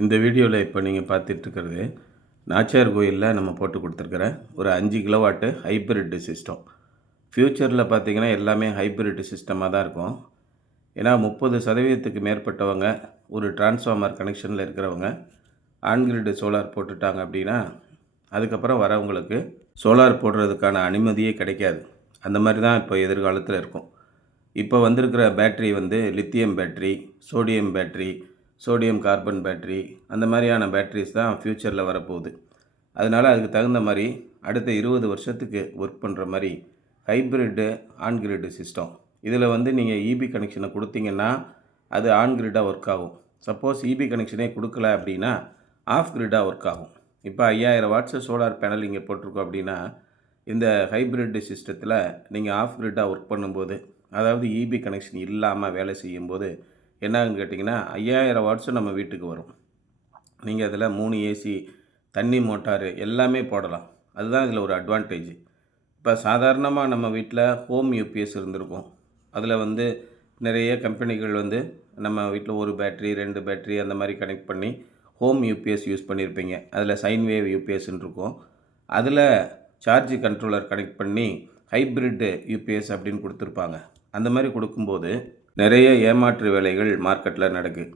இந்த வீடியோவில் இப்போ நீங்கள் பார்த்துட்ருக்கிறது நாச்சியார் கோயிலில் நம்ம போட்டு கொடுத்துருக்குற ஒரு 5 கிலோவாட்டு ஹைப்ரிட் சிஸ்டம். ஃப்யூச்சரில் பார்த்திங்கன்னா எல்லாமே ஹைப்ரிட் சிஸ்டமாக தான் இருக்கும். ஏன்னா 30% மேற்பட்டவங்க ஒரு டிரான்ஸ்ஃபார்மர் கனெக்ஷனில் இருக்கிறவங்க ஆன்கிரிட் சோலார் போட்டுட்டாங்க அப்படின்னா அதுக்கப்புறம் வரவங்களுக்கு சோலார் போடுறதுக்கான அனுமதியே கிடைக்காது. அந்த மாதிரி தான் இப்போ எதிர்காலத்தில் இருக்கும். இப்போ வந்திருக்கிற battery lithium battery, sodium battery, sodium carbon battery, அந்த மாதிரியான பேட்ரிஸ் தான் ஃப்யூச்சரில் வரப்போகுது. அதனால் அதுக்கு தகுந்த மாதிரி அடுத்த 20 வருஷத்துக்கு ஒர்க் பண்ணுற மாதிரி ஹைப்ரிட்டு ஆன்கிரிட் சிஸ்டம். இதில் நீங்கள் இபி கனெக்ஷனை கொடுத்தீங்கன்னா அது ஆன்கிரிட்டாக ஒர்க் ஆகும். சப்போஸ் இபி கனெக்ஷனே கொடுக்கல அப்படின்னா ஆஃப் கிரிட்டாக ஒர்க் ஆகும். இப்போ 5000 வாட்ஸு சோலார் பேனல் இங்கே போட்டிருக்கோம் அப்படின்னா இந்த ஹைப்ரிட் சிஸ்டத்தில் நீங்கள் ஆஃப் கிரிட்டாக ஒர்க் பண்ணும்போது, அதாவது இபி கனெக்ஷன் இல்லாமல் வேலை செய்யும்போது என்னாகுன்னு கேட்டிங்கன்னா 5000 வாட்ஸும் நம்ம வீட்டுக்கு வரும். நீங்கள் அதில் 3 ஏசி, தண்ணி மோட்டாரு எல்லாமே போடலாம். அதுதான் இதில் ஒரு அட்வான்டேஜ். இப்போ சாதாரணமாக நம்ம வீட்டில் ஹோம் யூபிஎஸ் இருந்திருக்கும். அதில் நிறைய கம்பெனிகள் நம்ம வீட்டில் 1 பேட்ரி 2 பேட்ரி அந்த மாதிரி கனெக்ட் பண்ணி ஹோம் யூபிஎஸ் யூஸ் பண்ணியிருப்பீங்க. அதில் சைன் வேவ் யூபிஎஸ்ன்னு இருக்கும். அதில் சார்ஜ் கண்ட்ரோலர் கனெக்ட் பண்ணி ஹைப்ரிட் யூபிஎஸ் அப்படின்னு கொடுத்துருப்பாங்க. அந்த மாதிரி கொடுக்கும்போது நிறைய ஏமாற்று வேலைகள் மார்க்கெட்டில் நடக்குது.